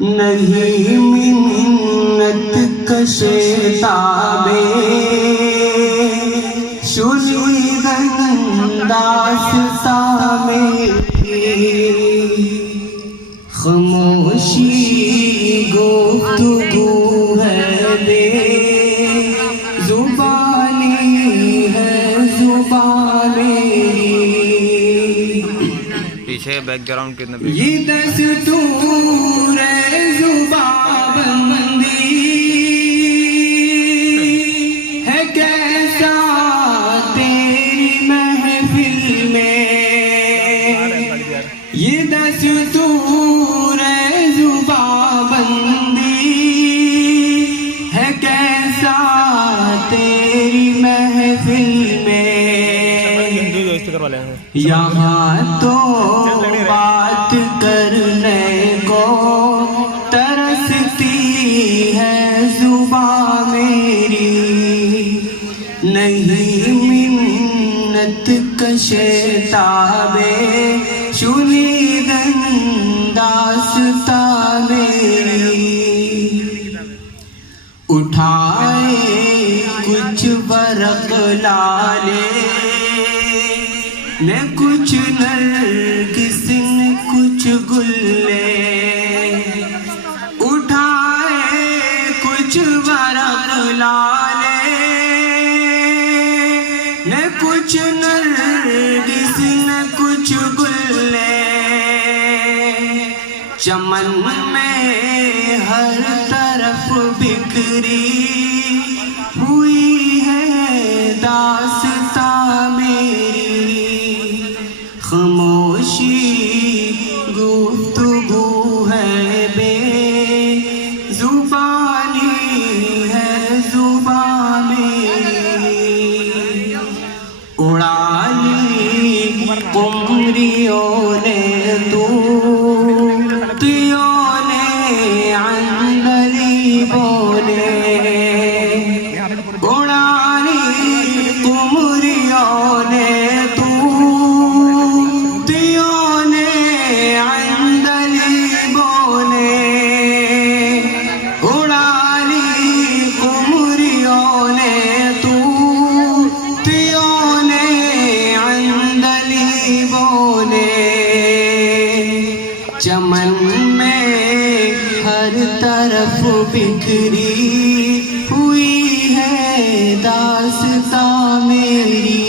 नहीं मिन्नत कशे ताबे शुनिदन दास्ता मेरी खामोशी गुफ्तगू है बे जुबानी है जुबानी। पीछे बैकग्राउंड कितना ये दस्तूर है जुबाबंदी है कैसा तेरी महफिल में। ये दस्तूर है जुबाबंदी है कैसा तेरी महफिल में। यहाँ तो बात करने को तरसती है जुबां मेरी। नहीं मिन्नत कशे ताबे शुनिदन दास्ता मेरी। उठाए कुछ बरक लाले न कुछ नरगिस न कुछ गुल्ले। उठाए कुछ बरक लाले न कुछ नरगिस न कुछ गुल्ले। चमन में हर तरफ बिखरी हुई है दास्ता मेरी। खामोशी गुफ्तगू है बे जुबानी है जुबां मेरी। उड़ा ली कुमरियों ने तियों ने अंदली बोले। उड़ा ली कुमरियों ने चमन में हर तरफ बिखरी हुई है दास्ता मेरी।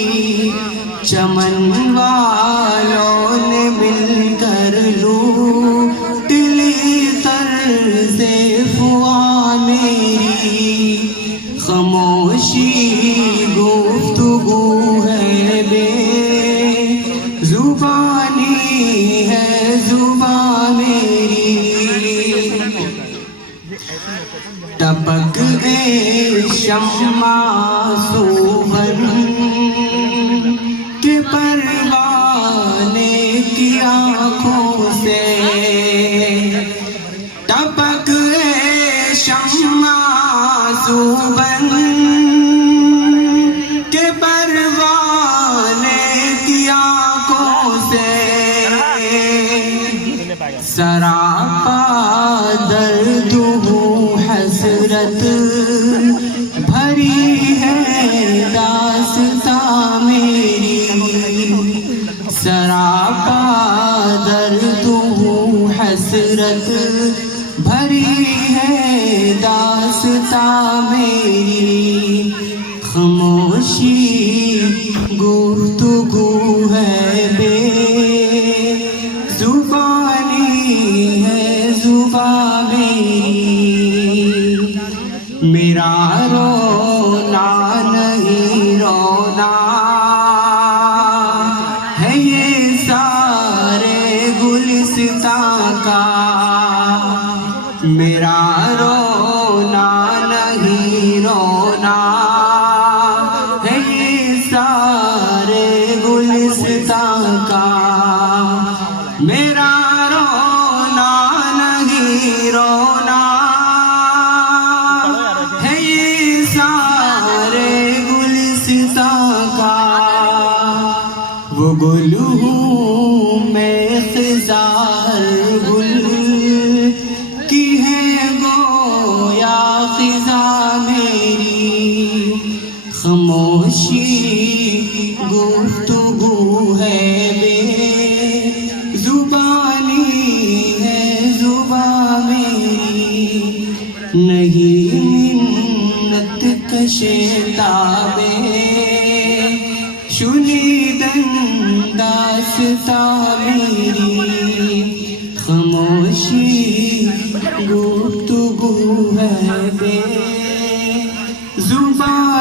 चमन वालों ने मिलकर लूट ली तर्ज़े फ़ुआ मेरी। खामोशी गुफ्तगू है बे जुबानी है जुबां मेरी। टपक गए शम्मा सुबन के परवाने की आँखों से। टपक गए शम्मा सुबन के परवाने की आँखों से। सरापा दर्द हूँ हसरत भरी है दास्ता मेरी। सरापा दर्द हूँ हसरत भरी है दास्ता मेरी। खामोशी गुफ्तगू है बे जुबानी है जुबां मेरी। मेरा रोना नहीं रोना है ये सारे गुलिस्तां का। मेरा रोना नहीं रोना है ये सारे गुलिस्तां का। मेरा रोना नहीं रोना है ये सारे गुलिस्तां का। वो गुल हूँ मैं ख़िज़ार गुल की कशेताबे शुनीदन दास्ता मेरी खामोशी गुफ्तगू है बे जुबान